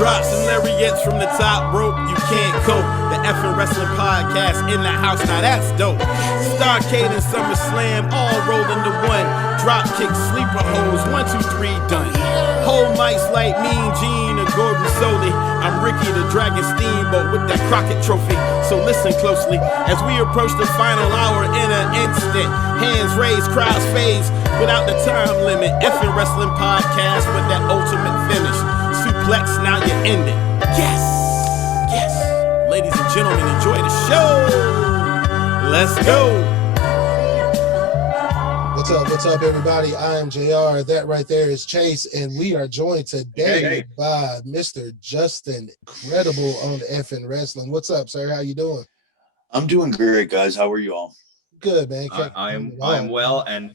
Drops and lariats from the top rope, you can't cope. The F'N Wrassling podcast in the house, now that's dope. Starcade and SummerSlam all rolled into one. Drop kick, sleeper holes, 1, 2, 3, done. Whole mics like Mean Gene or Gordon Soley. I'm Ricky the Dragon Steamboat with that Crockett trophy. So listen closely as we approach the final hour in an instant. Hands raised, crowds phase without the time limit. F'N Wrassling podcast with that ultimate finish. Suplex, now you end it. Yes, yes. Ladies and gentlemen, enjoy the show. Let's go. What's up, everybody? I am JR. That right there is Chase, and we are joined today by Mr. Justin Credible on the F'N Wrassling. What's up, sir? How you doing? I'm doing great, guys. How are you all? Good, man. I am well and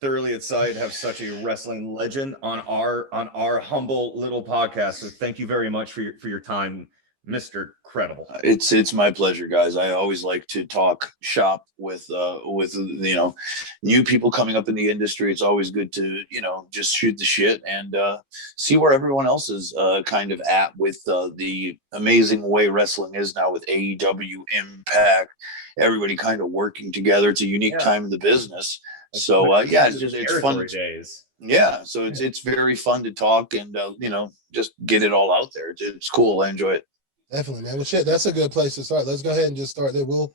thoroughly excited to have such a wrestling legend on our humble little podcast. So thank you very much for your time, Mr. Credible. It's my pleasure, guys. I always like to talk shop with new people coming up in the industry. It's always good to just shoot the shit and see where everyone else is kind of at with the amazing way wrestling is now with AEW, Impact, everybody kind of working together. It's a unique time in the business. So it's fun. Days. Yeah, so it's very fun to talk and just get it all out there. It's cool. I enjoy it. Definitely, man. Well, shit, that's a good place to start. Let's go ahead and just start there. We'll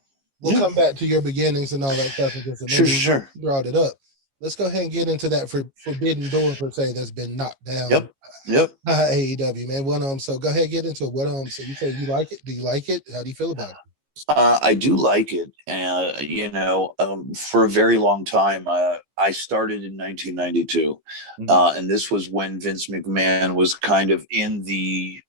come back to your beginnings and all that stuff. Sure. Brought it up. Let's go ahead and get into that forbidden door per se that's been knocked down. Yep. AEW, man. So go ahead and get into it. So you say you like it? Do you like it? How do you feel about it? I do like it. For a very long time, I started in 1992, and this was when Vince McMahon was kind of in the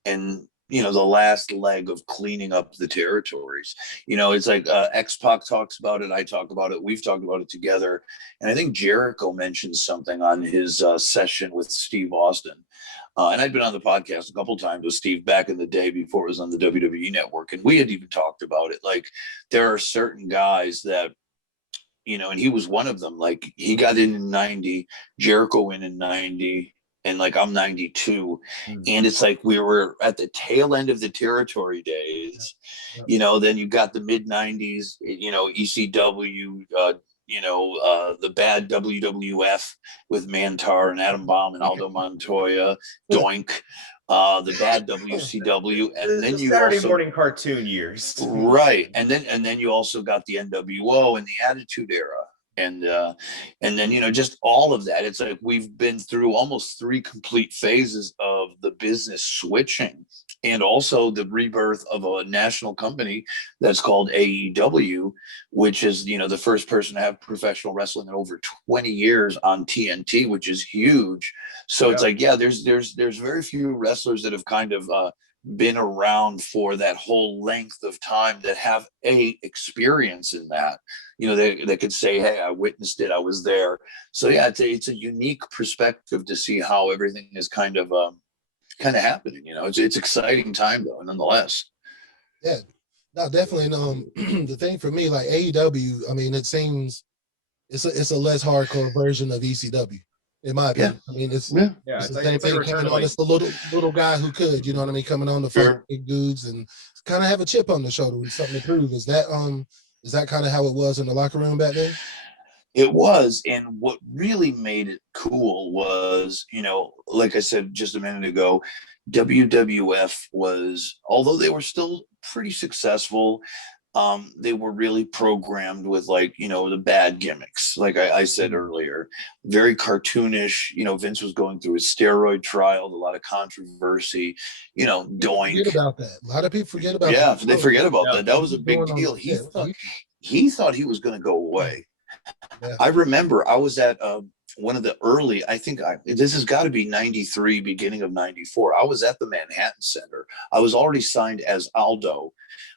last leg of cleaning up the territories. It's like X-Pac talks about it. I talk about it. We've talked about it together. And I think Jericho mentioned something on his session with Steve Austin. And I'd been on the podcast a couple of times with Steve back in the day before it was on the WWE network. And we had even talked about it. Like, there are certain guys that, and he was one of them. Like, he got in 90, Jericho went in 90, and like I'm 92, and it's like we were at the tail end of the territory days. Then you got the mid 90s, ECW, the bad WWF with Mantar and Adam Bomb and Aldo Montoya, Doink, the bad WCW, and then you Saturday also, morning cartoon years, right? And then you also got the NWO and the Attitude Era. And then, just all of that. It's like we've been through almost 3 complete phases of the business switching, and also the rebirth of a national company that's called AEW, which is, the first person to have professional wrestling in over 20 years on TNT, which is huge. So it's like, there's very few wrestlers that have kind of been around for that whole length of time that have experience in that. They could say, hey, I witnessed it, I was there. So it's a unique perspective to see how everything is kind of happening. It's exciting time though, nonetheless. Yeah, no, definitely. The thing for me, like AEW, I mean, it seems it's a less hardcore version of ECW. In my opinion, I mean, it's the same thing coming on. It's the little guy who could, you know what I mean, coming on the front big dudes and kind of have a chip on the shoulder with something to prove. Is that kind of how it was in the locker room back then? It was, and what really made it cool was, like I said just a minute ago, WWF was, although they were still pretty successful, they were really programmed with the bad gimmicks. Like I said earlier, very cartoonish. Vince was going through his steroid trial, a lot of controversy, Doink. Forget about that. A lot of people forget about that. Yeah, they forget about that. That was a big deal. He thought he was going to go away. Yeah. I remember I was at one of the early, this has got to be 93, beginning of 94. I was at the Manhattan Center. I was already signed as Aldo,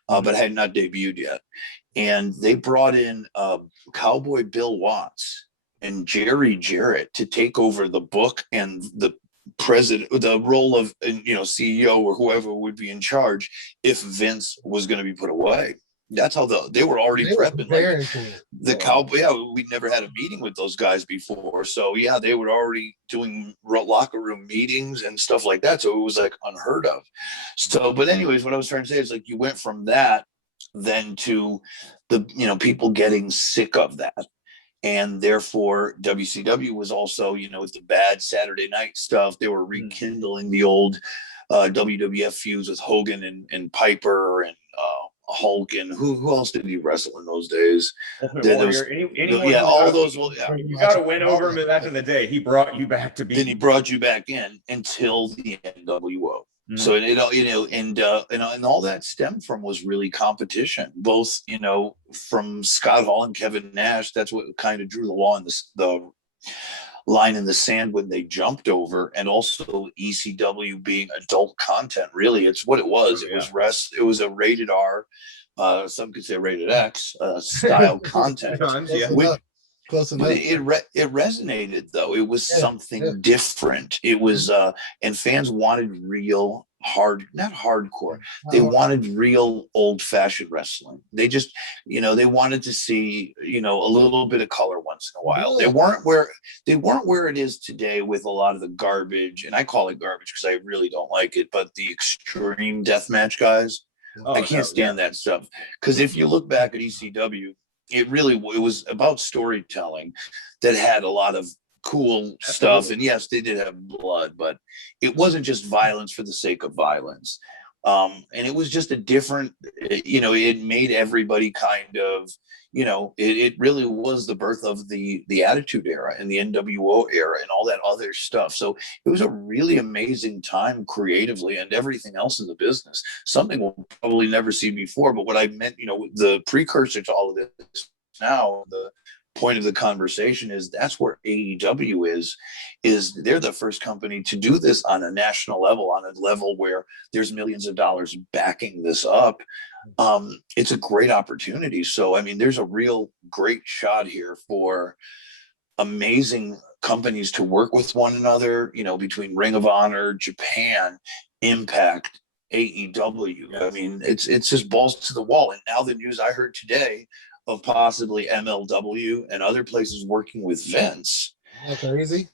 but had not debuted yet. And they brought in Cowboy Bill Watts and Jerry Jarrett to take over the book and the role of, CEO or whoever would be in charge if Vince was going to be put away. That's how they were already prepping. Like the Cowboy, yeah, we never had a meeting with those guys before. So yeah, they were already doing locker room meetings and stuff like that. So it was like unheard of. So, but anyways, what I was trying to say is like you went from that then to the, you know, people getting sick of that. And therefore WCW was also, you know, with the bad Saturday night stuff, they were rekindling the old WWF feuds with Hogan and Piper and Hulk, and who else did he wrestle in those days? Yeah, all those. Well, yeah. You got to win over him back in the day. He brought you back to be. Then he brought you back in until the NWO. So it, you know, and all that stemmed from was really competition, both, you know, from Scott Hall and Kevin Nash. That's what kind of drew the line in the sand when they jumped over, and also ECW being adult content. Really, it's what it was. It was a rated R, some could say rated X style content. Close enough. It resonated though. It was something different. It was and fans wanted real not hardcore. They wanted real old-fashioned wrestling. They just, you know, they wanted to see, you know, a little bit of color once in a while. They weren't where it is today with a lot of the garbage, and I call it garbage because I really don't like it, but the extreme deathmatch guys. I can't stand that stuff. Because if you look back at ECW, it was about storytelling that had a lot of cool stuff. And yes, they did have blood, but it wasn't just violence for the sake of violence. And it was just a different, you know, it made everybody kind of, you know, it really was the birth of the Attitude Era and the NWO era and all that other stuff. So it was a really amazing time creatively and everything else in the business, something we'll probably never see before. But what I meant, you know, the precursor to all of this now, the point of the conversation is that's where AEW is they're the first company to do this on a national level, on a level where there's millions of dollars backing this up. It's a great opportunity. So, I mean, there's a real great shot here for amazing companies to work with one another, you know, between Ring of Honor, Japan, Impact, AEW. I mean, it's just balls to the wall. And now the news I heard today of possibly MLW and other places working with Vince. That's crazy.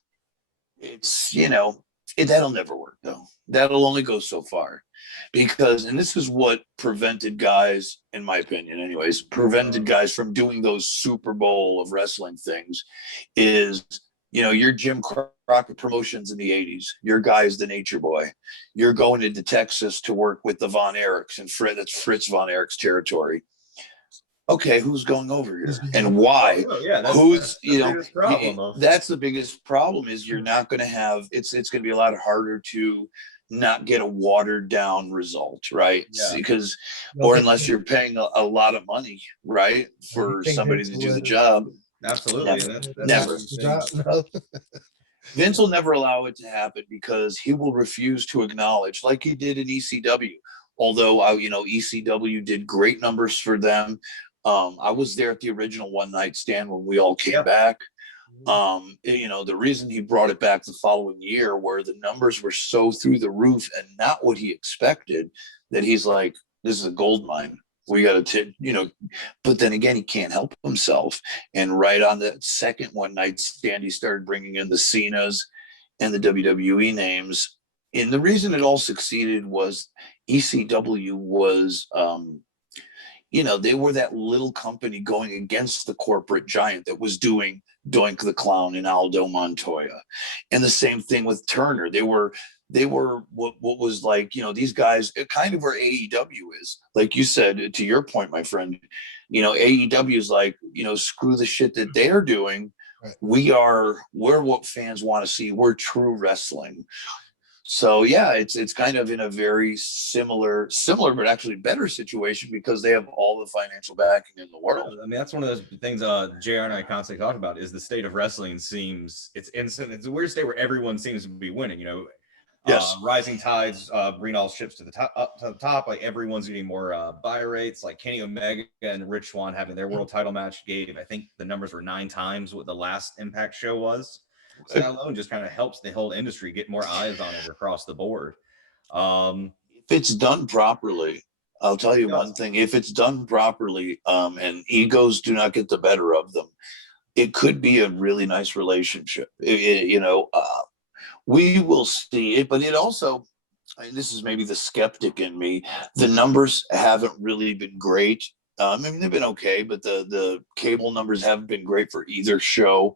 It's, you know, that'll never work though. That'll only go so far because, and this is what prevented guys, in my opinion anyways, prevented guys from doing those Super Bowl of wrestling things is, you know, your Jim Crockett Promotions in the 80s, your guy's the Nature Boy. You're going into Texas to work with the Von Erichs, and that's Fritz Von Erich's territory. Okay, who's going over here and why? Who's, you know, that's the biggest problem is you're not going to have, it's going to be a lot harder to not get a watered down result, right? Because, or unless you're paying a lot of money, right, for somebody to do the job. Absolutely. Never. Vince will never allow it to happen because he will refuse to acknowledge, like he did in ECW. Although, you know, ECW did great numbers for them. I was there at the original One Night Stand when we all came back. You know, the reason he brought it back the following year where the numbers were so through the roof and not what he expected that he's like, this is a gold mine. We got to, you know, but then again, he can't help himself. And right on the second One Night Stand, he started bringing in the Cenas and the WWE names. And the reason it all succeeded was ECW was, you know, they were that little company going against the corporate giant that was doing Doink the Clown and Aldo Montoya. And the same thing with Turner. They were what was like, you know, these guys, kind of where AEW is. Like you said, to your point, my friend, you know, AEW is like, you know, screw the shit that they're doing. We're what fans want to see. We're true wrestling. So yeah, it's kind of in a very similar, but actually better situation because they have all the financial backing in the world. I mean, that's one of those things JR and I constantly talk about is the state of wrestling seems it's a weird state where everyone seems to be winning. You know, rising tides bring all ships to the top, up to the top. Like everyone's getting more buy rates. Like Kenny Omega and Rich Swann having their world title match gave, I think the numbers were 9 times what the last Impact show was. So that alone just kind of helps the whole industry get more eyes on it across the board. If it's done properly, I'll tell you one thing: if it's done properly, and egos do not get the better of them, it could be a really nice relationship. We will see it, but it also, and this is maybe the skeptic in me, the numbers haven't really been great. I mean, they've been okay, but the cable numbers haven't been great for either show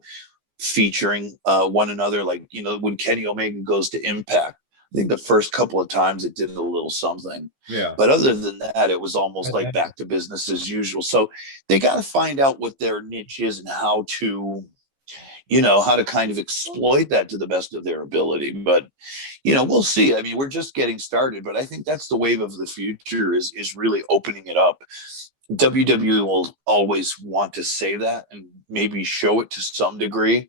featuring one another. Like, when Kenny Omega goes to Impact, I think the first couple of times it did a little something. Yeah. But other than that, it was almost like back to business as usual. So they got to find out what their niche is and how to kind of exploit that to the best of their ability. But, we'll see. I mean, we're just getting started, but I think that's the wave of the future is really opening it up. WWE will always want to say that and maybe show it to some degree,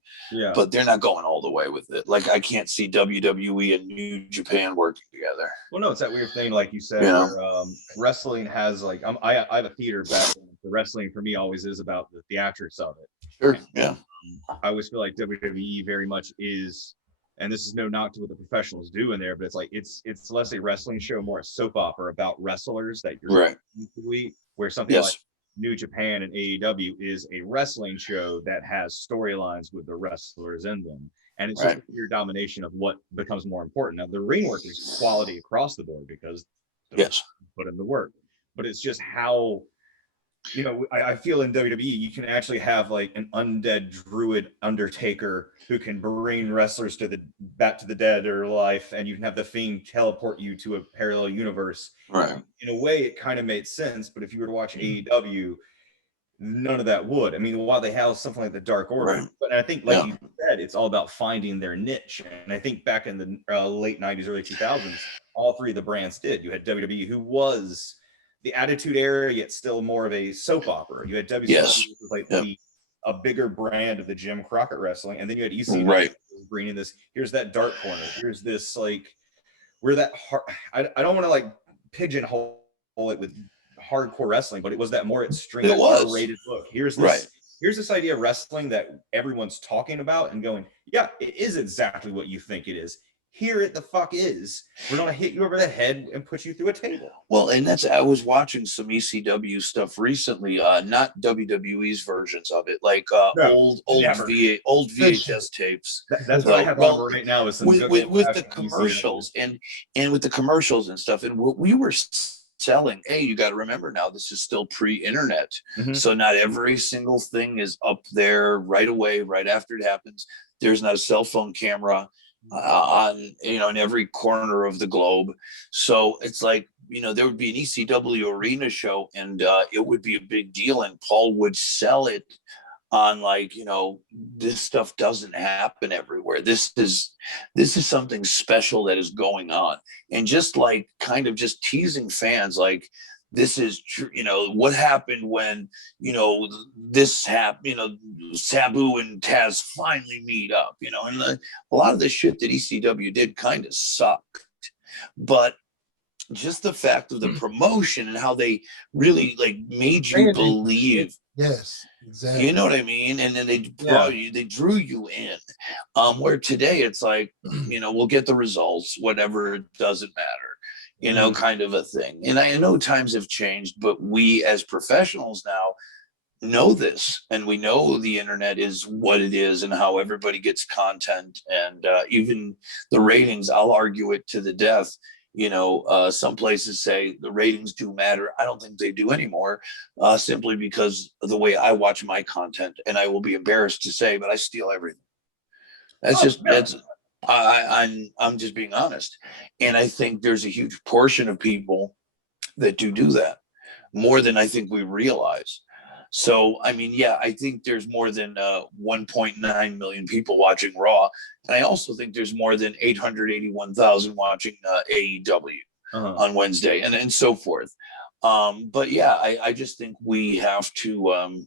but they're not going all the way with it. Like, I can't see WWE and New Japan working together. Well, no, it's that weird thing, like you said, where wrestling has like I have a theater background. The wrestling for me always is about the theatrics of it. Sure, yeah. I always feel like WWE very much is, and this is no knock to what the professionals do in there, but it's like it's less a wrestling show, more a soap opera about wrestlers that you're right. Where something like New Japan and AEW is a wrestling show that has storylines with the wrestlers in them. And it's just your domination of what becomes more important. Now, the ring work is quality across the board because put in the work. But it's just how, I feel in WWE, you can actually have like an undead druid Undertaker who can bring wrestlers back to the dead or life, and you can have the Fiend teleport you to a parallel universe. Right. In a way, it kind of made sense, but if you were to watch AEW, none of that would. I mean, while they have something like the Dark Order, but I think, like you said, it's all about finding their niche. And I think back in the late 90s, early 2000s, all three of the brands did. You had WWE, who was the Attitude Era, yet still more of a soap opera. You had WCW, which was like a bigger brand of the Jim Crockett wrestling, and then you had ECW bringing this. Here's that dark corner. Here's this like where that I don't want to like pigeonhole it with hardcore wrestling, but it was that more extreme, rated look. Here's this idea of wrestling that everyone's talking about and going, yeah, it is exactly what you think it is. Here it the fuck is. We're gonna hit you over the head and put you through a table. Well, and I was watching some ECW stuff recently, not WWE's versions of it, like old VHS tapes. That's what I have on right now is with the commercials and with the commercials and stuff. And what we were selling, you got to remember now, this is still pre-internet, so not every single thing is up there right away, right after it happens. There's not a cell phone camera on in every corner of the globe. So it's like, there would be an ECW arena show and it would be a big deal, and Paul would sell it on like, this stuff doesn't happen everywhere. This is something special that is going on, and just like kind of just teasing fans like, this is true, what happened when, this happened, Sabu and Taz finally meet up, and a lot of the shit that ECW did kind of sucked. But just the fact of the promotion and how they really like made you believe. Yes, exactly. You know what I mean? And then they brought you, they drew you in. Where today it's like, we'll get the results, whatever, it doesn't matter. Kind of a thing. And I know times have changed, but we as professionals now know this, and we know the internet is what it is and how everybody gets content, and even the ratings, I'll argue it to the death. Some places say the ratings do matter. I don't think they do anymore, simply because of the way I watch my content, and I will be embarrassed to say, but I steal everything. I'm just being honest. And I think there's a huge portion of people that do that, more than I think we realize. So, I mean, I think there's more than 1.9 million people watching Raw. And I also think there's more than 881,000 watching AEW on Wednesday and so forth. But I just think we have to,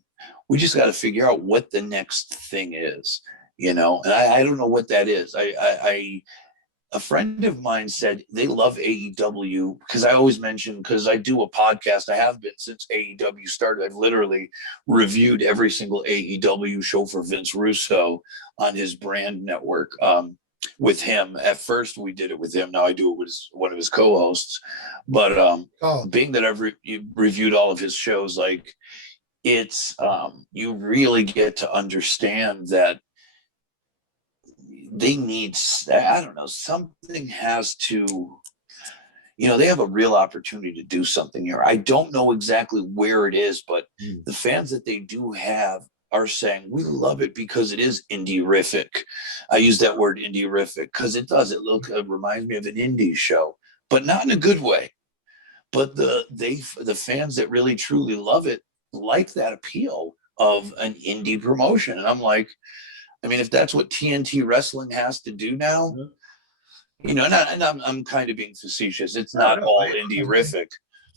we just got to figure out what the next thing is. And I don't know what that is. A friend of mine said they love AEW because I always mention, because I do a podcast. I have been since AEW started. I've literally reviewed every single AEW show for Vince Russo on his brand network. with him. At first we did it with him. Now I do it with one of his co-hosts. But being that I've reviewed all of his shows, like it's you really get to understand that they need, I don't know, something has to, they have a real opportunity to do something here. I don't know exactly where it is, but the fans that they do have are saying, we love it because it is indie-rific. I use that word indie-rific because it does. It reminds me of an indie show, but not in a good way. But the fans that really truly love it like that appeal of an indie promotion. And I'm like, I mean, if that's what TNT Wrestling has to do now, and I'm kind of being facetious. It's not all indie-rific.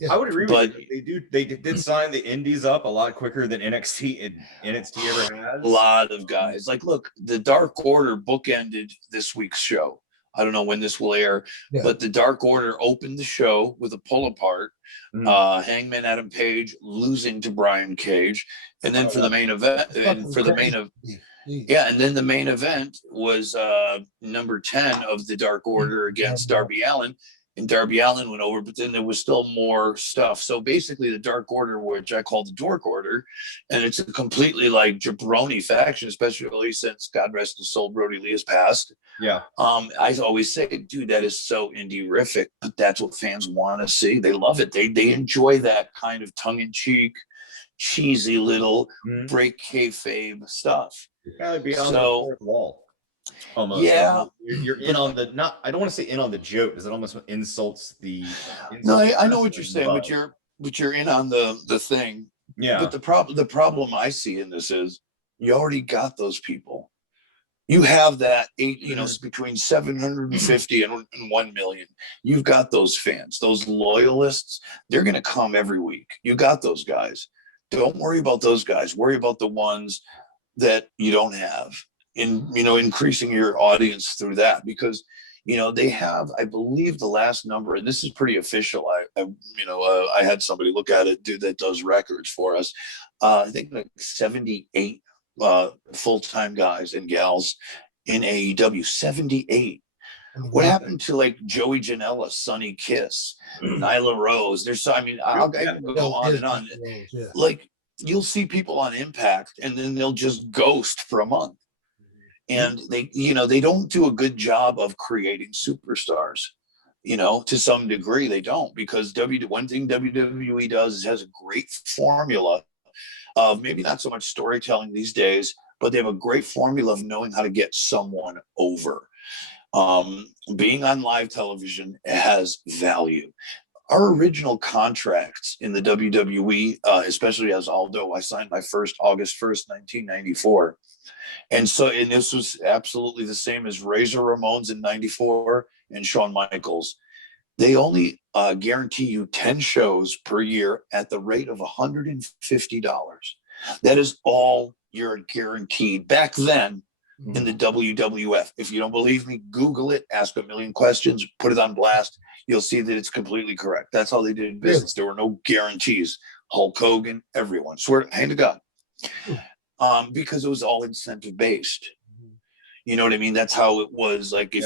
I would agree with you. They did sign the indies up a lot quicker than NXT ever has. A lot of guys. Like, look, the Dark Order bookended this week's show. I don't know when this will air, but the Dark Order opened the show with a pull apart. Hangman Adam Page losing to Brian Cage, and then for the main event, and then the main event was number 10 of the Dark Order against Darby Allin. And Darby Allin went over, but then there was still more stuff. So basically the Dark Order, which I call the Dork Order, and it's a completely like jabroni faction, especially since, God rest his soul, Brody Lee has passed. Yeah. I always say, dude, that is so indie-rific, but that's what fans want to see. They love it. They enjoy that kind of tongue-in-cheek, cheesy little break kayfabe stuff. You're kind of beyond the fourth wall. Almost. Yeah. You're in on the, not, I don't want to say in on the joke because it almost insults the. No, I know what you're saying, but you're in on the thing. Yeah. But the problem I see in this is you already got those people. You have that between 750 and 1 million. You've got those fans, those loyalists. They're going to come every week. You got those guys. Don't worry about those guys. Worry about the ones that you don't have. Increasing your audience through that, because they have, I believe the last number, and this is pretty official. I had somebody look at it, dude, that does records for us. I think like 78 full-time guys and gals in AEW. 78. What happened to like Joey Janela, Sonny Kiss, Nyla Rose? I can go on and on. Like, you'll see people on Impact and then they'll just ghost for a month. And they don't do a good job of creating superstars, to some degree they don't, because one thing WWE does is has a great formula of maybe not so much storytelling these days, but they have a great formula of knowing how to get someone over. Being on live television has value. Our original contracts in the WWE, especially as Aldo, I signed my first August 1st, 1994. And this was absolutely the same as Razor Ramones in 94 and Shawn Michaels. They only guarantee you 10 shows per year at the rate of $150. That is all you're guaranteed. Back then in the WWF, if you don't believe me, Google it, ask a million questions, put it on blast. You'll see that it's completely correct. That's how they did business. There were no guarantees. Hulk Hogan, everyone. Swear, hand to God. Because it was all incentive based. You know what I mean? That's how it was. Like if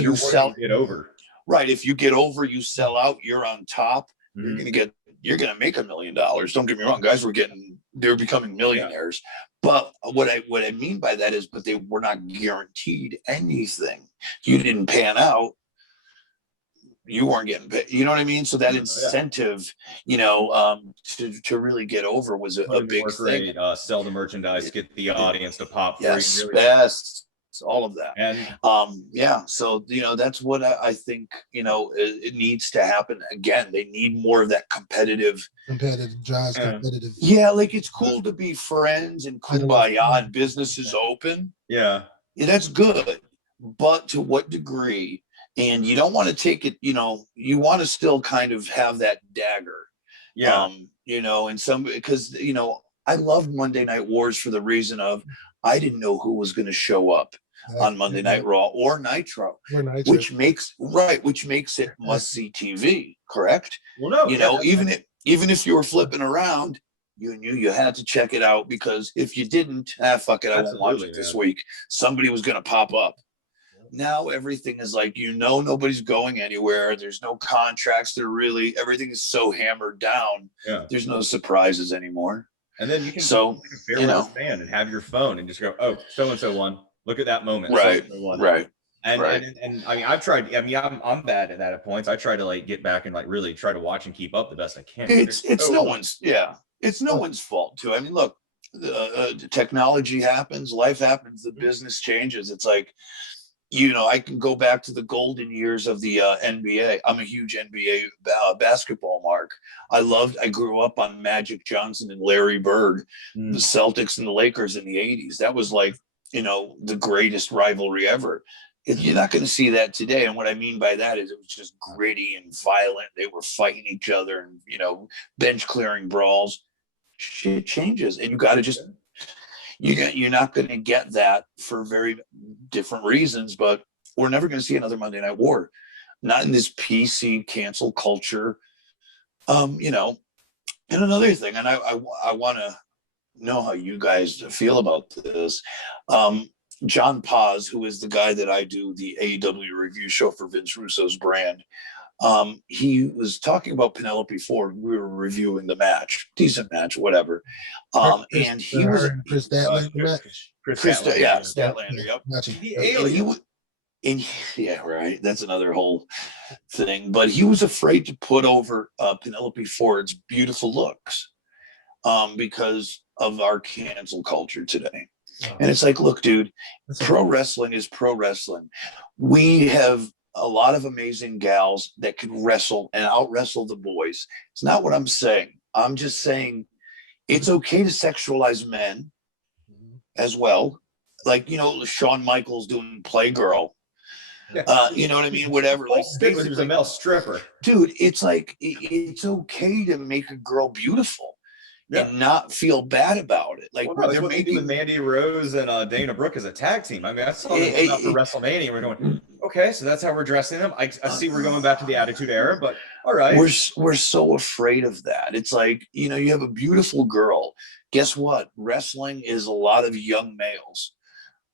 you sell it over, right? If you get over, you sell out. You're on top. You're gonna make $1 million. Don't get me wrong, guys. They're becoming millionaires. But what I mean by that is, but they were not guaranteed anything. You didn't pan out, you weren't getting paid. You know what I mean? So that incentive, to really get over was a big thing. Sell the merchandise, get the audience to pop. Yes, best, all of that. And so that's what I think. It needs to happen again. They need more of that competitive drives, competitive. Yeah, like it's cool to be friends and kumbaya and business is open. Yeah, that's good, but to what degree? And you don't want to take it, you want to still kind of have that dagger. Yeah. Because I loved Monday Night Wars for the reason of I didn't know who was going to show up on Monday Night Raw or Nitro, which makes it must-see TV, correct? Well, no. Even if you were flipping around, you knew you had to check it out, because if you didn't, fuck it, I won't watch it this week. Somebody was going to pop up. now everything is like, nobody's going anywhere. There's no contracts. Everything is so hammered down. Yeah. There's no surprises anymore. And then you can stand and have your phone and just go, oh, so-and-so won. Look at that moment. Right. Right. And I mean, I've tried. I mean, I'm bad at that at points. I try to like get back and like really try to watch and keep up the best I can. It's no one's fault too. I mean, look, the technology happens, life happens, the business changes. It's like, I can go back to the golden years of the NBA. I'm a huge NBA basketball mark. I grew up on Magic Johnson and Larry Bird, the Celtics and the Lakers in the 80s. That was like, the greatest rivalry ever. You're not going to see that today. And what I mean by that is it was just gritty and violent. They were fighting each other and, bench clearing brawls. Shit changes. And you got to just, you're not going to get that for very different reasons, but we're never going to see another Monday Night War. Not in this PC cancel culture. And another thing, and I want to know how you guys feel about this. John Paz, who is the guy that I do the AEW review show for Vince Russo's brand, he was talking about Penelope Ford. We were reviewing the match, decent match, whatever. And he was Chris Statlander. Statlander. Yep. Yeah, right. That's another whole thing. But he was afraid to put over Penelope Ford's beautiful looks because of our cancel culture today. And it's like, look, dude, pro wrestling is pro wrestling. We have a lot of amazing gals that can wrestle and out wrestle the boys. It's not what I'm saying. I'm just saying it's okay to sexualize men as well. Like, Shawn Michaels doing Playgirl. You know what I mean? Whatever. Like, he was a male stripper. Dude, it's like, it's okay to make a girl beautiful. And not feel bad about it. Like, they're making with Mandy Rose and Dana Brooke as a tag team. I mean, I saw them for WrestleMania. We're going, okay, so that's how we're dressing them. I see we're going back to the Attitude Era, but all right. We're so afraid of that. It's like, you have a beautiful girl. Guess what? Wrestling is a lot of young males.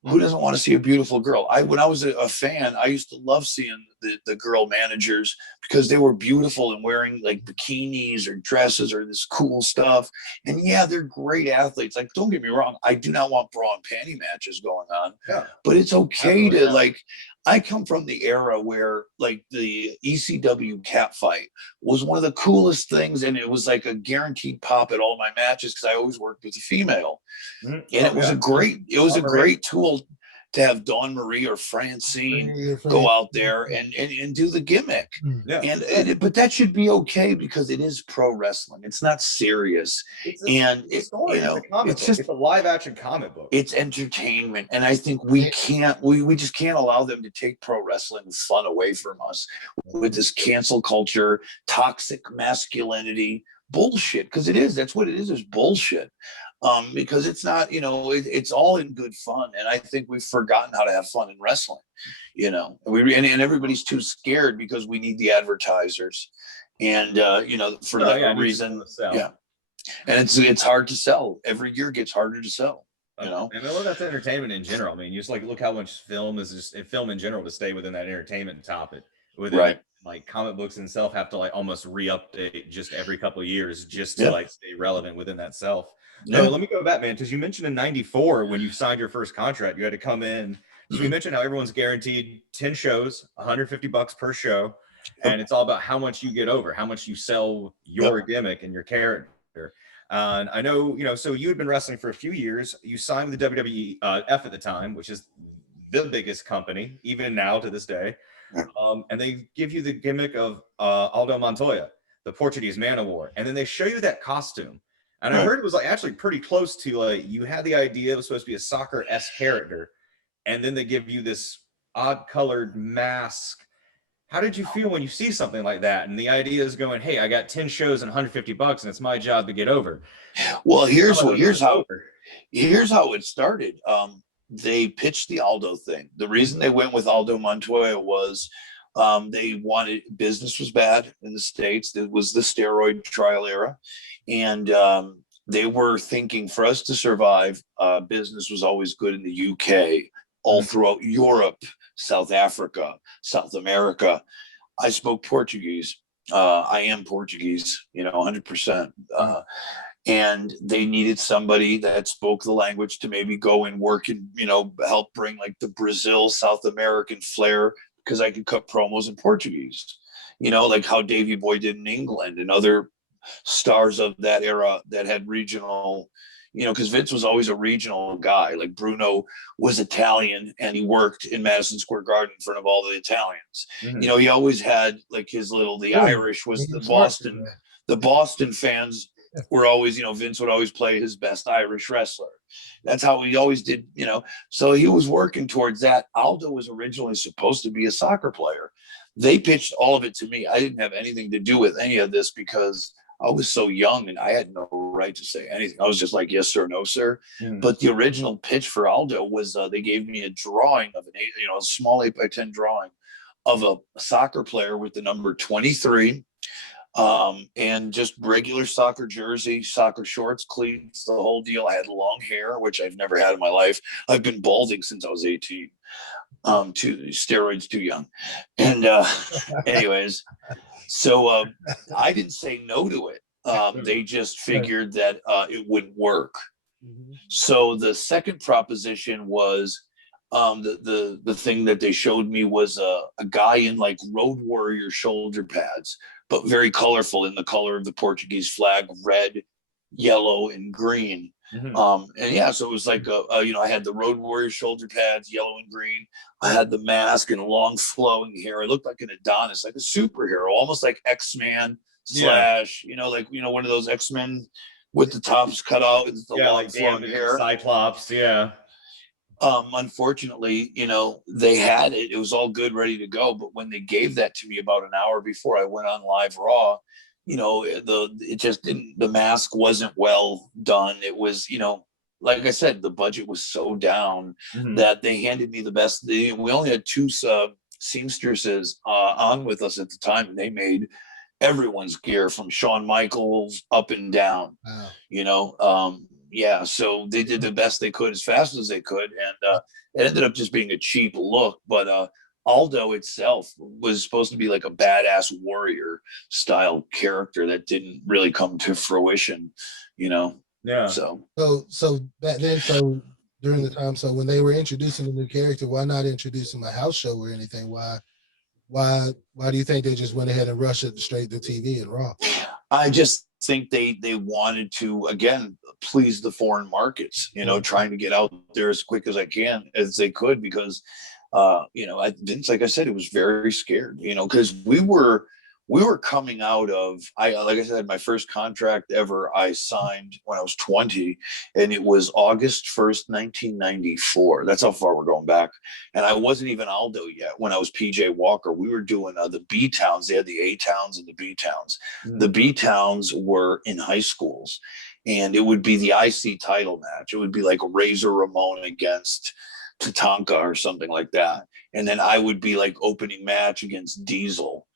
Who doesn't want to see a beautiful girl? When I was a fan, I used to love seeing the girl managers because they were beautiful and wearing like bikinis or dresses or this cool stuff. And yeah, they're great athletes. Like, don't get me wrong, I do not want bra and panty matches going on. Yeah. But it's okay to like. I come from the era where like the ECW cat fight was one of the coolest things, and it was like a guaranteed pop at all my matches because I always worked with a female, and it was a great tool to have Dawn Marie or Francine go out there and do the gimmick. But that should be okay because it is pro wrestling. It's not serious. It's a live action comic book. It's entertainment. And I think we just can't allow them to take pro wrestling fun away from us with this cancel culture, toxic masculinity bullshit. Because that's what it is bullshit. Because it's not, it's all in good fun. And I think we've forgotten how to have fun in wrestling, and everybody's too scared because we need the advertisers and, for that reason. Yeah. And it's hard to sell. Every year gets harder to sell, And I love that's entertainment in general. I mean, you just like, look how much film in general to stay within that entertainment topic. Right. Like comic books themselves have to like almost re-update just every couple of years just to like stay relevant within that self. No, let me go back, man, because you mentioned in '94 when you signed your first contract, you had to come in. So you mentioned how everyone's guaranteed 10 shows, $150 per show, and it's all about how much you get over, how much you sell your gimmick and your character. And I know, so you had been wrestling for a few years. You signed with the WWF at the time, which is the biggest company, even now to this day. And they give you the gimmick of Aldo Montoya, the Portuguese Man of War, and then they show you that costume. And I heard it was like actually pretty close to like you had the idea it was supposed to be a soccer-esque character, and then they give you this odd colored mask. How did you feel when you see something like that? And the idea is going, hey, I got 10 shows and $150 and it's my job to get over. Well, here's how it started. They pitched the Aldo thing. The reason they went with Aldo Montoya was business was bad in the States. It was the steroid trial era. And they were thinking for us to survive, business was always good in the UK. all throughout Europe, South Africa, South America. I spoke Portuguese. I am Portuguese, 100%. And they needed somebody that spoke the language to maybe go and work and, help bring like the Brazil, South American flair, because I could cut promos in Portuguese, like how Davey Boy did in England and other stars of that era that had regional, because Vince was always a regional guy. Like Bruno was Italian and he worked in Madison Square Garden in front of all the Italians. He always had like his little, the Irish was the Boston fans were always, Vince would always play his best Irish wrestler. That's how he always did, so he was working towards that. Aldo was originally supposed to be a soccer player. They pitched all of it to me. I didn't have anything to do with any of this because I was so young and I had no right to say anything. I was just like, yes, sir, no, sir. But the original pitch for Aldo was they gave me a drawing of a small 8x10 drawing of a soccer player with the number 23 and just regular soccer jersey, soccer shorts, cleats, the whole deal. I had long hair, which I've never had in my life. I've been balding since I was 18. Steroids too young. And anyways, so I didn't say no to it. They just figured that it wouldn't work. So the second proposition was the thing that they showed me was a guy in like Road Warrior shoulder pads, but very colorful in the color of the Portuguese flag, red, yellow, and green. And yeah, so it was like I had the Road Warrior shoulder pads, yellow and green. I had the mask and long flowing hair. I looked like an Adonis, like a superhero, almost like X-Man slash, one of those X-Men with the tops cut out and the long like flowing hair. Cyclops, yeah. Unfortunately, they had it. It was all good, ready to go. But when they gave that to me about an hour before I went on Live Raw, it just didn't, the mask wasn't well done. It was, like I said, the budget was so down that they handed me the best. We only had two seamstresses on with us at the time, and they made everyone's gear from Shawn Michaels up and down. Yeah, so they did the best they could as fast as they could, and it ended up just being a cheap look. But Aldo itself was supposed to be like a badass warrior style character that didn't really come to fruition, Yeah. So back then, during the time, so when they were introducing a new character, why not introduce him a house show or anything? Why do you think they just went ahead and rushed it straight to TV and Raw? I just think they wanted to, again, please the foreign markets, trying to get out there as quick as they could, because Vince, like I said, it was very scared, because we were coming out of, like I said, my first contract ever I signed when I was 20, and it was August 1st, 1994. That's how far we're going back. And I wasn't even Aldo yet when I was PJ Walker. We were doing the B towns. They had the A towns and the B towns. The B towns were in high schools, and it would be the IC title match. It would be like Razor Ramon against Tatanka or something like that. And then I would be like opening match against Diesel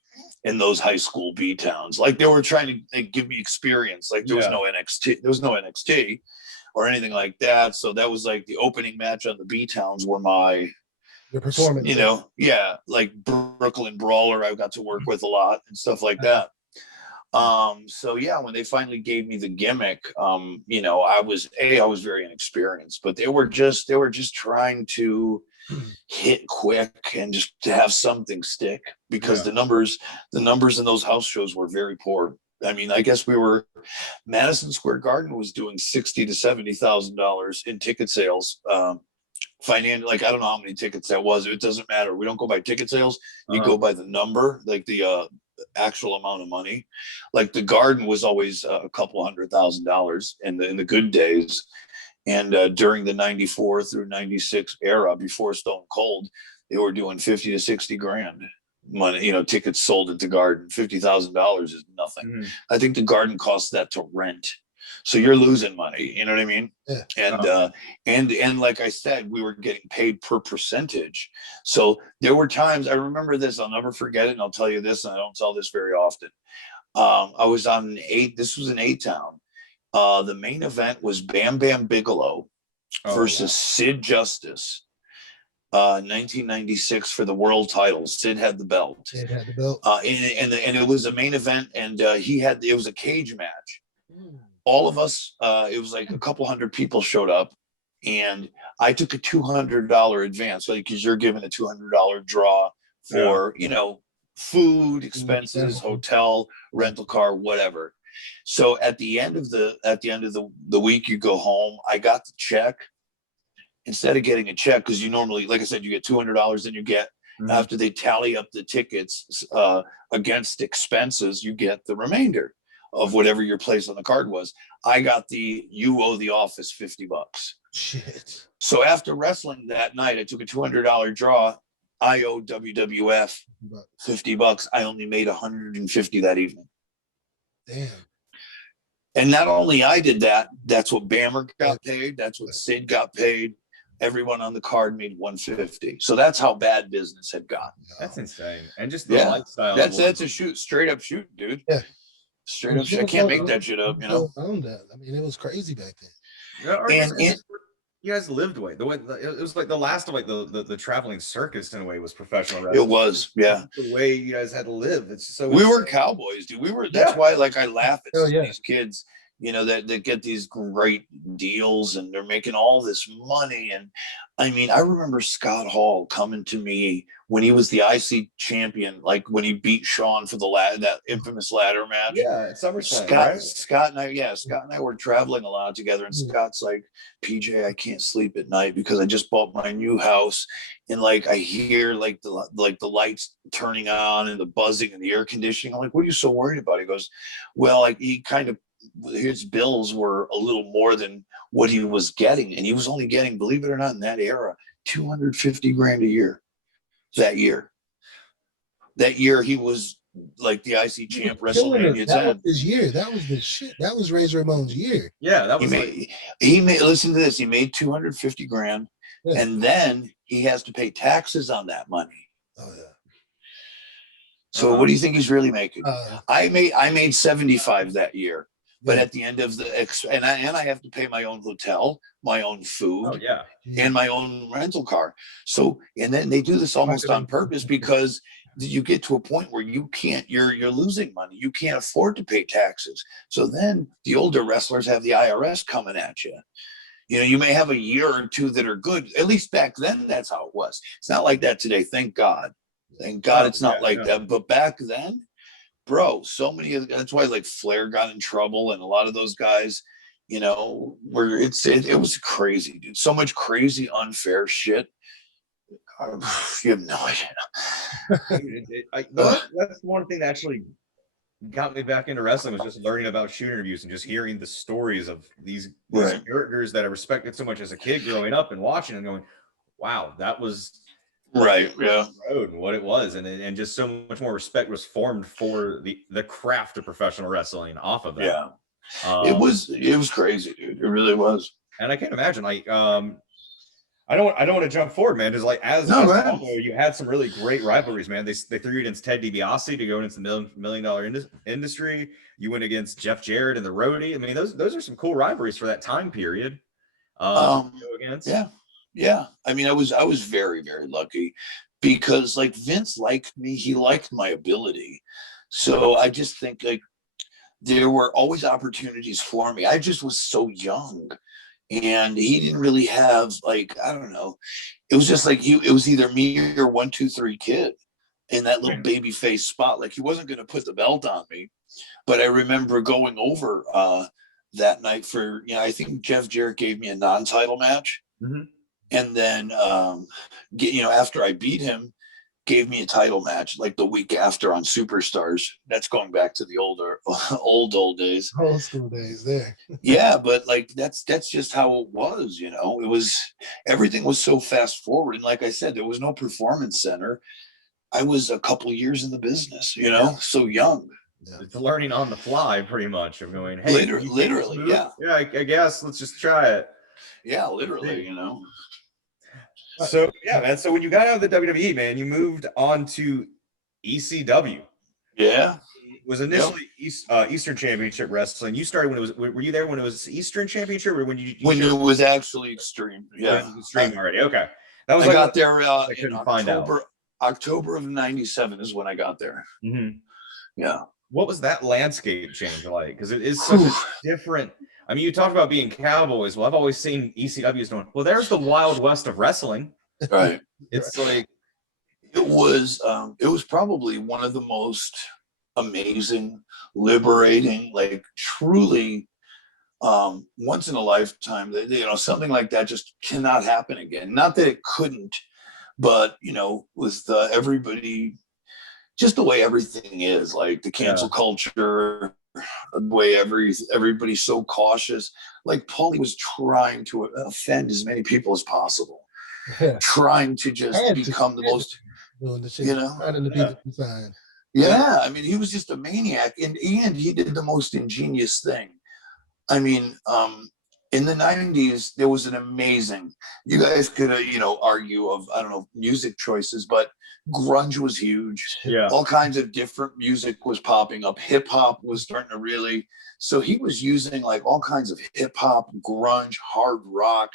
in those high school B towns. Like they were trying to give me experience. Like there was no NXT or anything like that. So that was like the opening match on the B towns were your performance. Like Brooklyn Brawler, I got to work with a lot and stuff like that. So yeah, when they finally gave me the gimmick, I was very inexperienced, but they were just trying to hit quick and just to have something stick, because the numbers in those house shows were very poor. I mean, I guess Madison Square Garden was doing $60,000 to $70,000 in ticket sales. Like I don't know how many tickets that was. It doesn't matter. We don't go by ticket sales. You go by the number, like the actual amount of money. Like the Garden was always a couple $100,000 in the good days. And during the 94 through 96 era, before Stone Cold, they were doing 50 to 60 grand money, tickets sold at the Garden. $50,000 is nothing. I think the Garden costs that to rent. So you're losing money, you know what I mean? Yeah. And like I said, we were getting paid per percentage. So there were times, I remember this, I'll never forget it, and I'll tell you this, and I don't tell this very often. I was on this was an A-Town. The main event was Bam Bam Bigelow versus Sid Justice. 1996 for the world title. Sid had the belt. Sid had the belt. And it was a main event, and it was a cage match. All of us, it was like a couple hundred people showed up, and I took a $200 advance, because you're given a $200 draw for food expenses, hotel, rental car, whatever. So at the end of the week, you go home. I got the check. Instead of getting a check, because you normally, like I said, you get $200, then you get, after they tally up the tickets against expenses, you get the remainder of whatever your place on the card was. I got you owe the office $50. Shit. So after wrestling that night, I took a $200 draw. I owed WWF $50. I only made $150 that evening. Damn. And not only I did that, that's what Bammer got paid. That's what Sid got paid. Everyone on the card made $150. So that's how bad business had gotten. That's insane. And just the lifestyle. That's a straight up shoot, dude. Yeah. Straight up shoot. I can't make that shit up, I mean, it was crazy back then. And you guys lived way. It was like the last of like the traveling circus in a way was professional wrestling. It was, yeah. The way you guys had to live. It's so we were cowboys, dude. That's why I laugh at these kids, that get these great deals and they're making all this money. And I mean, I remember Scott Hall coming to me when he was the IC champion, like when he beat Sean for that infamous ladder match. Yeah, at SummerSlam. Scott and I were traveling a lot together, and Scott's like, PJ, I can't sleep at night because I just bought my new house, and like I hear like the lights turning on and the buzzing and the air conditioning. I'm like, what are you so worried about? He goes, well, like his bills were a little more than what he was getting, and he was only getting, believe it or not, in that era, $250,000 a year. That year he was like the IC champ, WrestleMania 10. That was his year. That was the shit. That was Razor Ramon's year. Yeah, that was he made listen to this. He made $250,000, and then he has to pay taxes on that money. Oh yeah. So what do you think he's really making? I made 75 that year. But at the end of and I have to pay my own hotel, my own food, and my own rental car. So, and then they do this almost on purpose because you get to a point where you're losing money. You can't afford to pay taxes. So then the older wrestlers have the IRS coming at you. You may have a year or two that are good. At least back then, that's how it was. It's not like that today. Thank God. Thank God it's not like that. But back then, bro, so many of that's why like Flair got in trouble, and a lot of those guys, where it was crazy, dude. So much crazy, unfair shit. You have no idea. That's one thing that actually got me back into wrestling, was just learning about shoot interviews and just hearing the stories of these characters that I respected so much as a kid growing up and watching and going, wow, that was right, yeah, road and what it was, and just so much more respect was formed for the craft of professional wrestling off of that. Yeah, it was crazy, dude. It really was. And I can't imagine, like, I don't want to jump forward, man. Just like as Aldo, you had some really great rivalries, man. They threw you against Ted DiBiase to go into the million dollar industry. You went against Jeff Jarrett and the Roadie. I mean, those are some cool rivalries for that time period. To go against. Yeah. I mean, I was very, very lucky because like Vince liked me. He liked my ability. So I just think like there were always opportunities for me. I just was so young, and he didn't really have, like, I don't know. It was just like it was either me or 1, 2, 3 kid in that little baby face spot. Like, he wasn't going to put the belt on me. But I remember going over that night for, I think Jeff Jarrett gave me a non-title match. Mm-hmm. And then, after I beat him, gave me a title match like the week after on Superstars. That's going back to the old days. Old school days there. Yeah, but like that's just how it was, It was, everything was so fast forward. And like I said, there was no performance center. I was a couple years in the business, so young. Yeah. It's learning on the fly, pretty much. Of going, hey, literally, yeah. Yeah, I guess let's just try it. Yeah, literally, So yeah, man. So when you got out of the WWE, man, you moved on to ECW. Yeah, it was initially Eastern Championship Wrestling. You started when it was. Were you there when it was Eastern Championship, or when it was actually Extreme? Yeah, Extreme already. Okay. That was I got there in October of '97 is when I got there. Mm-hmm. Yeah. What was that landscape change like? Because it is such a different. I mean, you talked about being cowboys. Well, I've always seen ECWs going, well, there's the Wild West of wrestling. Right. It's like it was probably one of the most amazing, liberating, like truly once in a lifetime. Something like that just cannot happen again. Not that it couldn't, but with everybody, just the way everything is, like the cancel culture, the way everybody's so cautious. Like Paulie was trying to offend as many people as possible, trying to just become the most, Yeah, I mean, he was just a maniac, and he did the most ingenious thing. I mean, in the '90s, there was an amazing. You guys could, argue of I don't know music choices, but grunge was huge. Yeah, all kinds of different music was popping up. Hip hop was starting to really. So he was using like all kinds of hip hop, grunge, hard rock,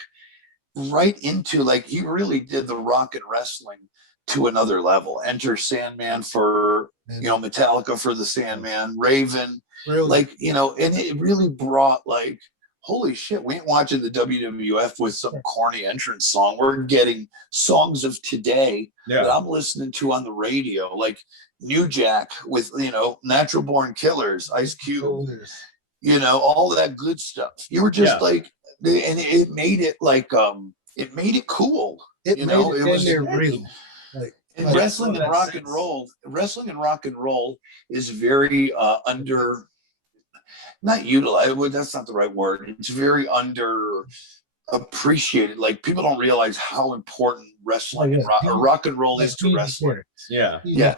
right into like he really did the rock and wrestling to another level. Enter Sandman for Metallica for the Sandman, Raven, and it really brought like, holy shit, we ain't watching the WWF with some corny entrance song. We're getting songs of today that I'm listening to on the radio, like New Jack with Natural Born Killers, Ice Cube, all that good stuff. You were just like, and it made it like it made it cool. It was real. And wrestling and rock and roll is very under, not utilized. That's not the right word. It's very under appreciated. Like people don't realize how important wrestling and rock and roll is to wrestling. Yeah,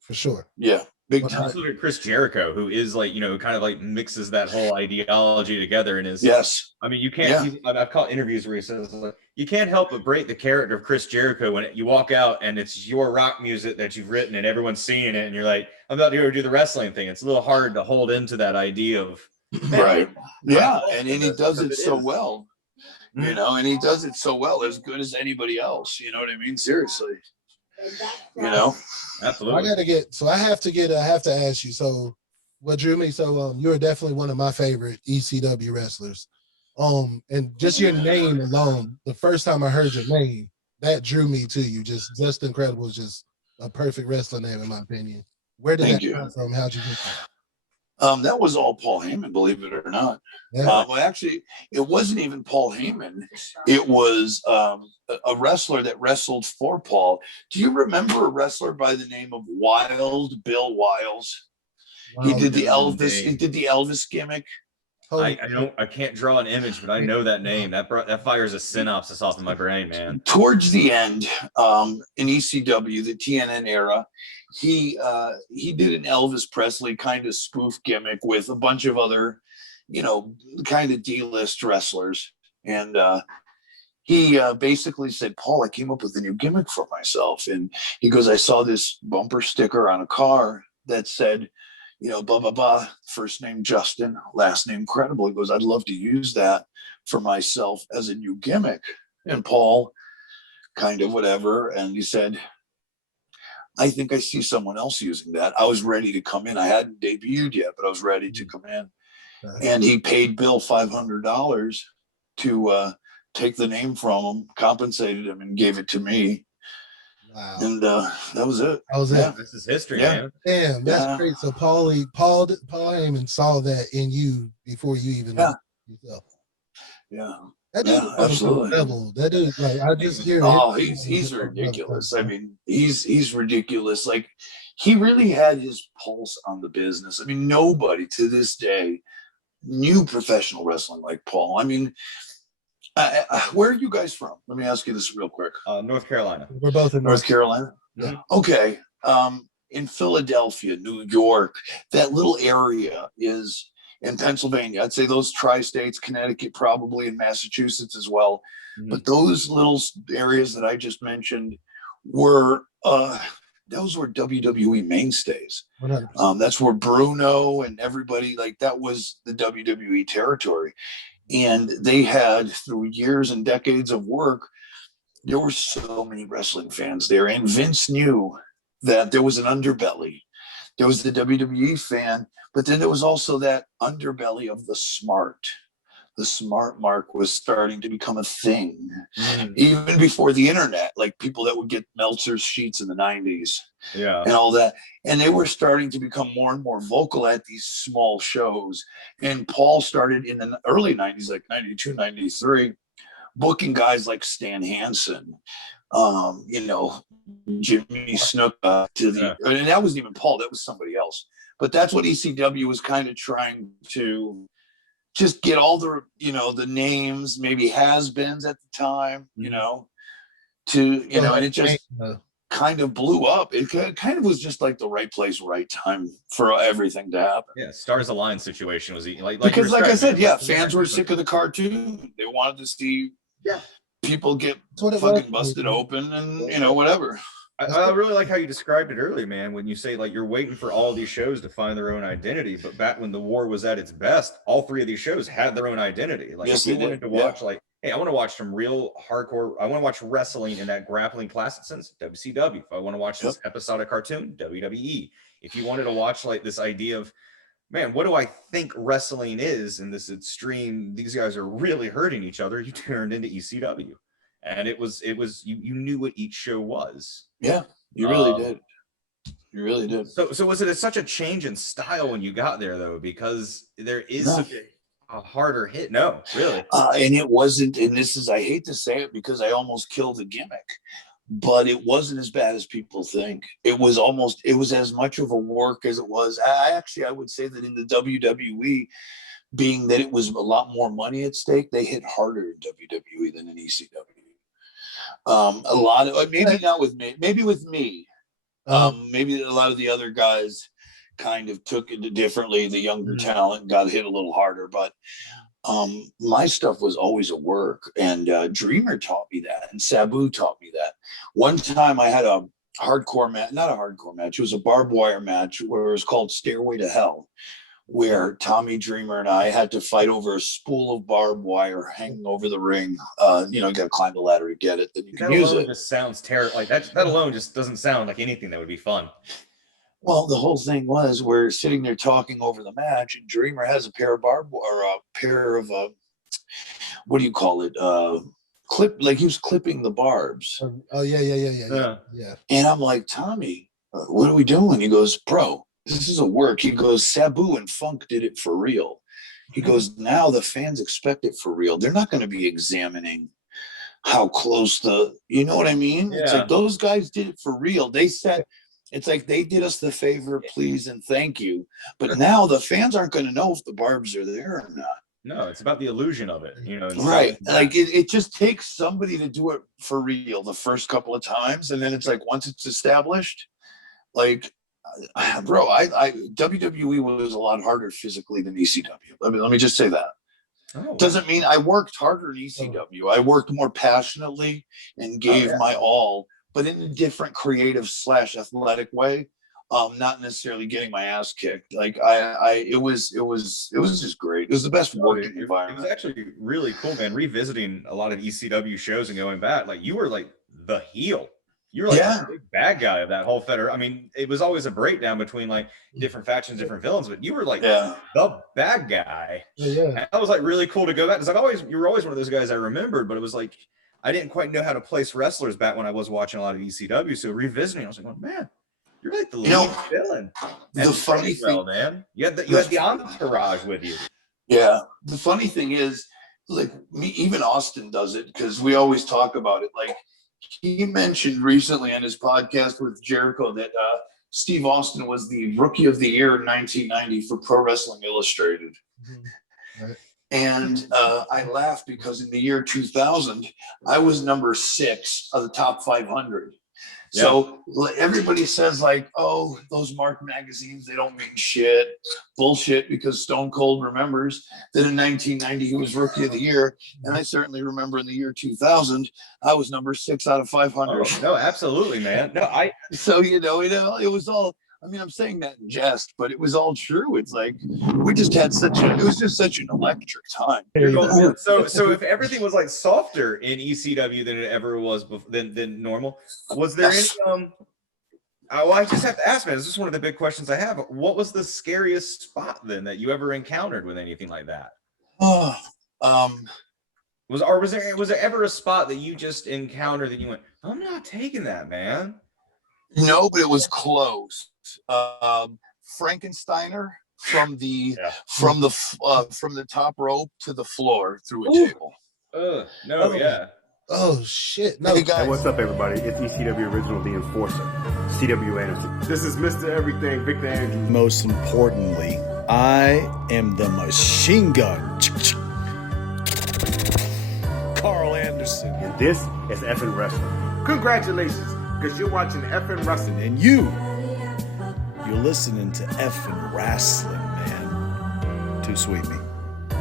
for sure. Yeah. Big time. Look at Chris Jericho, who is like, kind of like mixes that whole ideology together and is. Yes. I mean, you can't. I've caught interviews where he says like, you can't help but break the character of Chris Jericho when you walk out and it's your rock music that you've written and everyone's seeing it and you're like, I'm about to go do the wrestling thing. It's a little hard to hold into that idea of. Right. Yeah, and he does it so well. And he does it so well, as good as anybody else. You know what I mean? Seriously. Absolutely. I have to ask you. So what drew me? So you're definitely one of my favorite ECW wrestlers. And just your name alone, the first time I heard your name, that drew me to you. Just incredible. Just a perfect wrestler name, in my opinion. Where did that come from? How'd you get that? That was all Paul Heyman, believe it or not. Well, actually, it wasn't even Paul Heyman. It was a wrestler that wrestled for Paul. Do you remember a wrestler by the name of Wild Bill Wiles? He did the Elvis. He did the Elvis gimmick. I can't draw an image, but I know that name. That fires a synopsis off in my brain, man. Towards the end, in ECW, the TNN era, he did an Elvis Presley kind of spoof gimmick with a bunch of other, kind of D-list wrestlers. And he basically said, Paul, I came up with a new gimmick for myself. And he goes, I saw this bumper sticker on a car that said, blah, blah, blah, first name Justin, last name Credible. He goes, I'd love to use that for myself as a new gimmick. And Paul kind of whatever. And he said, I think I see someone else using that. I was ready to come in. I hadn't debuted yet, but I was ready to come in. And he paid Bill $500 to take the name from him, compensated him, and gave it to me. Wow. And that was it. This is history, man. Damn, that's great. So Paul Heyman saw that in you before you even knew yourself. Yeah. That dude absolutely. That dude, like, I just hear. Oh, he's ridiculous. I mean, he's ridiculous. Like, he really had his pulse on the business. I mean, nobody to this day knew professional wrestling like Paul. I mean, where are you guys from? Let me ask you this real quick. North Carolina. We're both in North Carolina. Yeah. Okay. In Philadelphia, New York, that little area is in Pennsylvania. I'd say those tri-states, Connecticut, probably in Massachusetts as well. Mm-hmm. But those little areas that I just mentioned were those were WWE mainstays. That's where Bruno and everybody, like, that was the WWE territory. And they had, through years and decades of work, there were so many wrestling fans there, and Vince knew that there was an underbelly. There was the WWE fan, but then there was also that underbelly of the smart. The smart mark was starting to become a thing, even before the internet, like people that would get Meltzer's sheets in the 90s and all that. And they were starting to become more and more vocal at these small shows. And Paul started in the early 90s, like 92, 93, booking guys like Stan Hansen, you know, Jimmy Snuka and that wasn't even Paul, that was somebody else. But that's what ECW was kind of trying to just get all the, you know, the names, maybe has-beens at the time, you know, to, you know, and it just kind of blew up. It kind of was just like the right place, right time for everything to happen. Yeah, stars aligned situation was like because like I said, fans were sick of the cartoon. They wanted to see people get fucking busted open and, you know, whatever. I really like how you described it earlier, man, when you say like you're waiting for all these shows to find their own identity. But back when the war was at its best, all three of these shows had their own identity. Like if you wanted to watch like, hey, I want to watch some real hardcore, I want to watch wrestling in that grappling classic sense, WCW. If I want to watch this episodic cartoon, WWE. If you wanted to watch like this idea of, man, what do I think wrestling is in this extreme, these guys are really hurting each other, you turned into ECW. And it was you knew what each show was. Yeah, you really did. You really did. So was it such a change in style when you got there though? Because there is a harder hit. No, really. And it wasn't, and this is, I hate to say it because I almost killed the gimmick, but it wasn't as bad as people think. It was as much of a work as it was. I would say that in the WWE, being that it was a lot more money at stake, they hit harder in WWE than in ECW. A lot of, maybe not with me, maybe with me. Maybe a lot of the other guys kind of took it differently. The younger talent got hit a little harder, but my stuff was always a work. And Dreamer taught me that, and Sabu taught me that. One time I had a hardcore match, not a hardcore match, it was a barbed wire match where it was called Stairway to Hell, where Tommy Dreamer and I had to fight over a spool of barbed wire hanging over the ring. You know, you got to climb the ladder to get it, then you can use it. Just sounds terrible. Like that alone just doesn't sound like anything that would be fun. Well, the whole thing was we're sitting there talking over the match, and Dreamer has a pair of what do you call it? Clip, like he was clipping the barbs. Oh yeah. And I'm like, Tommy, what are we doing? He goes, bro, this is a work. He goes, Sabu and Funk did it for real. He goes, now the fans expect it for real. They're not going to be examining how close you know what I mean? Yeah. It's like those guys did it for real. They said, it's like they did us the favor, please and thank you. But now the fans aren't going to know if the barbs are there or not. No, it's about the illusion of it, you know. Right. Like it just takes somebody to do it for real the first couple of times. And then it's like, once it's established, like, bro, WWE was a lot harder physically than ECW. Let me just say that. Doesn't mean I worked harder in ECW. I worked more passionately and gave my all, but in a different creative / athletic way. Not necessarily getting my ass kicked. Like it was just great. It was the best working environment. It was actually really cool, man. Revisiting a lot of ECW shows and going back, like you were like the heel. You were like the big bad guy of that whole I mean, it was always a breakdown between like different factions, different villains, but you were like the bad guy. Yeah. And that was like really cool to go back. Because you were always one of those guys I remembered, but it was like I didn't quite know how to place wrestlers back when I was watching a lot of ECW. So revisiting, I was like, oh man, you're like the lead villain. The funny thing, man, you had the entourage with you. Yeah. The funny thing is, like even Austin does it because we always talk about it. Like he mentioned recently on his podcast with Jericho that Steve Austin was the Rookie of the Year in 1990 for Pro Wrestling Illustrated. Mm-hmm. Right. And I laughed because in the year 2000, I was number 6 of the top 500. Yeah. So everybody says like, oh, those Mark magazines, they don't mean shit. Bullshit, because Stone Cold remembers that in 1990 he was Rookie of the Year. And I certainly remember in the year 2000, I was number 6 out of 500. Oh, no, absolutely, man. No, So, you know, it was all, I mean, I'm saying that in jest, but it was all true. It's like we just had it was just such an electric time. So if everything was like softer in ECW than it ever was than normal, was there any I just have to ask, man, this is one of the big questions I have. What was the scariest spot then that you ever encountered with anything like that? Was there ever a spot that you just encountered that you went, I'm not taking that, man? No, but it was close. Frankensteiner from the top rope to the floor through a table. Oh shit! No, hey guys. Hey, what's up, everybody? It's ECW Original, the Enforcer, CW Anderson. This is Mr. Everything, Victor Andrews. Most importantly, I am the machine gun. Carl Anderson. And this is F'N Wrassling. Congratulations, because you're watching F'N Wrassling. And you're listening to F'N Wrassling, man. Too sweet me.